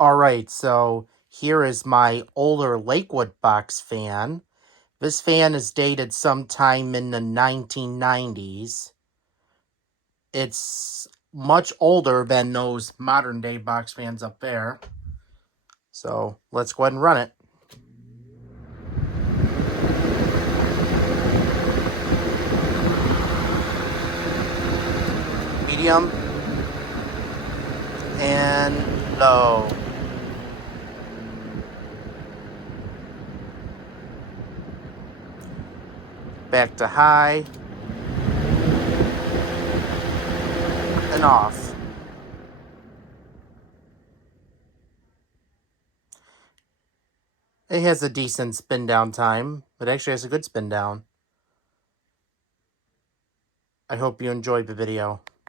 Alright, so here is my older Lakewood box fan. This fan is dated sometime in the 1990s. It's much older than those modern day box fans up there. So let's go ahead and run it. Medium and low. Back to high and off. It has a decent spin down time. It actually has a good spin down. I hope you enjoyed the video.